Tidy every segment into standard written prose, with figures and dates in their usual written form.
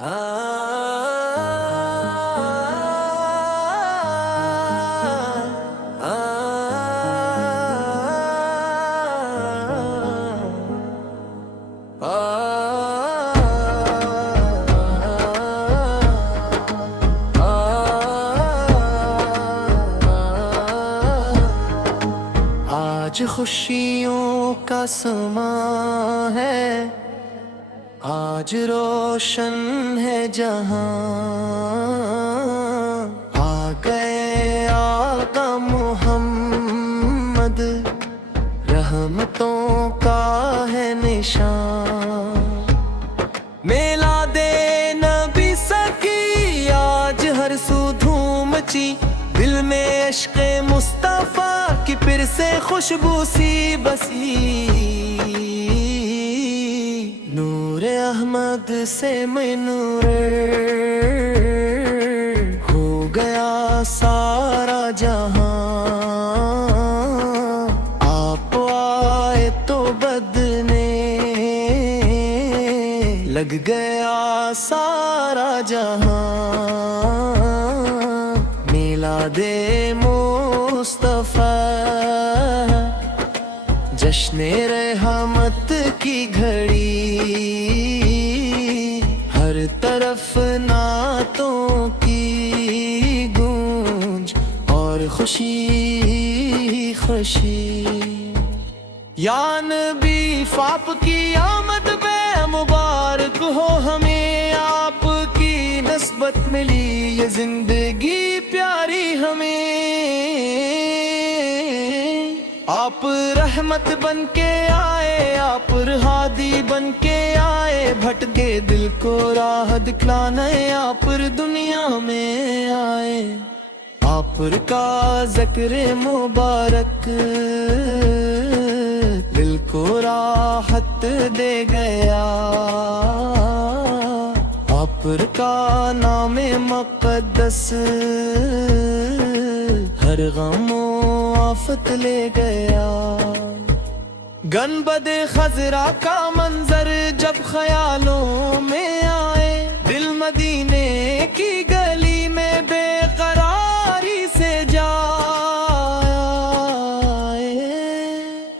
آج خوشیوں کا سما ہے، آج روشن ہے جہاں، آ گئے آقا محمد، رحمتوں کا ہے نشان۔ میلاد نبی سکی آج ہر سو دھوم مچی، دل میں عشق مصطفیٰ کی پھر سے خوشبو سی بسی۔ نور احمد سے منور ہو گیا سارا جہاں، آپ آئے تو بدنے لگ گیا سارا جہاں۔ میلاد مصطفیٰ جشن رحمت کی گھڑی، ہر طرف نعتوں کی گونج اور خوشی خوشی۔ یا نبی فاپ کی آمد بے مبارک ہو، ہمیں آپ کی نسبت ملی، یہ زندگی پیاری ہمیں۔ آپ رحمت بن کے آئے، آپ ہادی بن کے آئے، بھٹکے دل کو راہ دکھلانے آپ دنیا میں آئے۔ آپ کا ذکر مبارک دل کو راحت دے گیا، آپ کا نام مقدس ہر غم و آفت لے گیا۔ گنبد خضرا کا منظر جب خیالوں میں آئے، دل مدینے کی گلی میں بے قراری سے جائے۔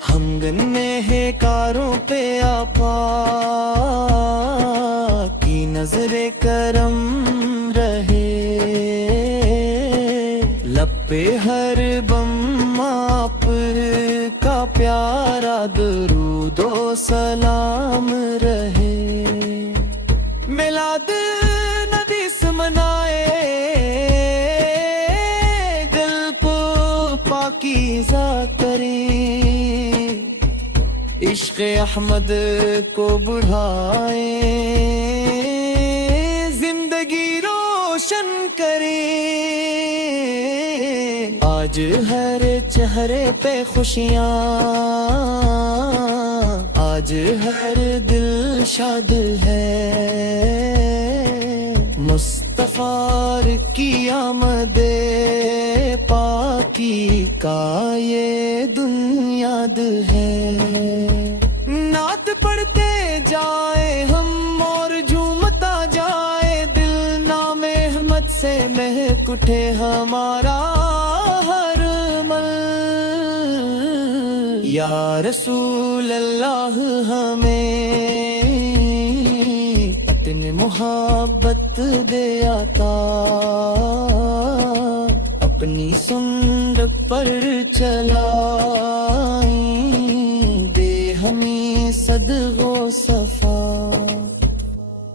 ہم گنے کاروں پہ آپا کی نظر کرم رہے، لب پہ ہر بم آپ کا پیارا درود و سلام رہے۔ میلاد نبی سے منائے، دل کو پاکیزہ کرے، عشق احمد کو بڑھائے، زندگی روشن کرے۔ آج ہر چہرے پہ خوشیاں، آج ہر دل شاد ہے، مصطفیٰ کی آمد پاکی کا یہ دنیاد ہے۔ نعت پڑھتے جائے ہم اور جھومتا جائے دل، نام احمد سے مہک اٹھے ہمارا ہر عمل۔ یا رسول اللہ ہمیں اپنی محبت دے آتا، اپنی سنت پر چلائیں دے ہمیں صدق و صفا۔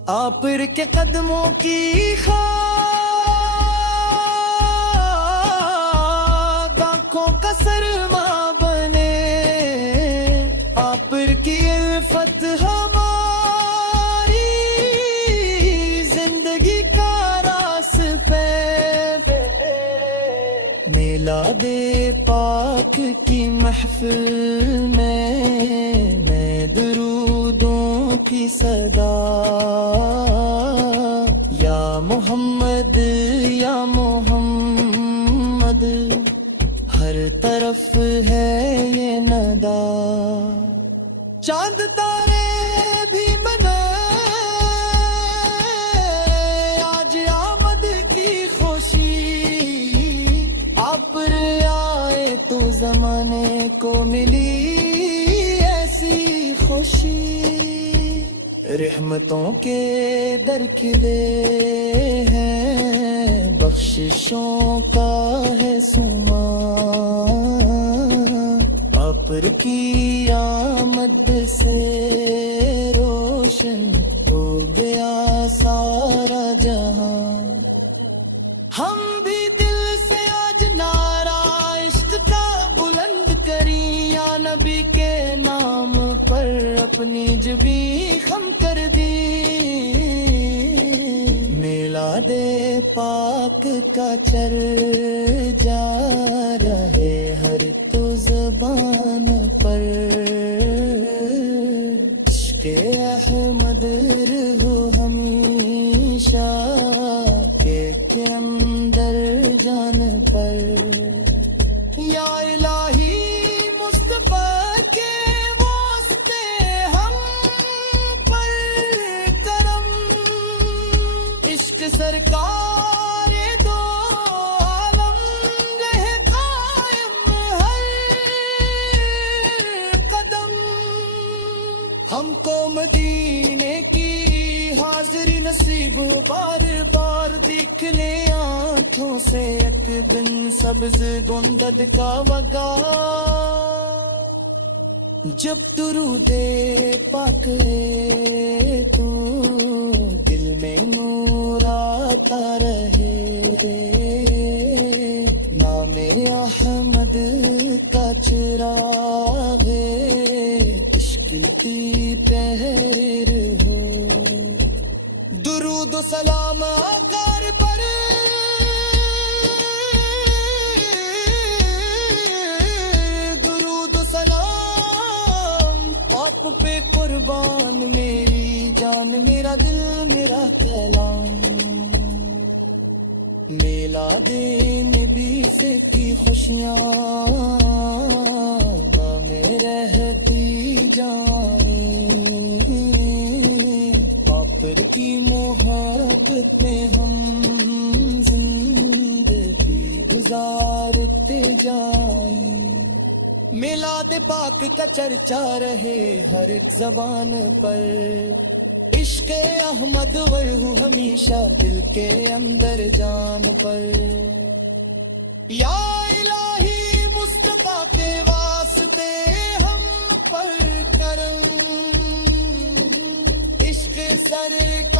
آپ کے قدموں کی خاک آنکھوں کا سرما بنے، آپ کی الفت ہماری زندگی کا راس پہ۔ میلاد پاک کی محفل میں درودوں کی صدا، یا محمد یا محمد، ہر طرف ہے یہ ندا۔ چاند تارے بھی منائے، پانے کو ملی ایسی خوشی، رحمتوں کے در کھلے ہیں، بخششوں کا ہے سماں، ابر کی آمد سے روشن ہو گیا سارا جہاں۔ ہم بھی دل سے آج نعرہ عشق کا بلند کریں، یا نبی کے نام پر اپنی جبی خم کر دی، میلاد پاک کا چل جا رہے ہر تو زبان پر، عشق احمد رہو ہمیشہ کے اندر جان پر، یا الہی مصطفیٰ کے واسطے ہم پر کرم، عشق سرکار دو عالم رہے قائم ہر قدم، ہم کو مدینے کی حاضری نصیب بار بار دیکھ لے آنکھوں سے، ایک دن سبز گنبد کا وقار، جب درود پاک ہے تو دل میں نور آتا رہے، نام احمد کا چراغ عشق کی پہر ہے، درود و سلام آقا پر، درود و سلام آپ پہ قربان، میری جان میرا دل میرا کلام، میلاد نبی سے کی خوشیاں میں رہتی جائیں، پر کی محبت میں ہم زندگی گزارتے جائیں، میلاد پاک کا چرچا رہے ہر ایک زبان پر، عشق احمد ورہو ہمیشہ دل کے اندر جان پر، یا الہی مصطفیٰ کے واسطے ہم پر کرم، عشق سرکار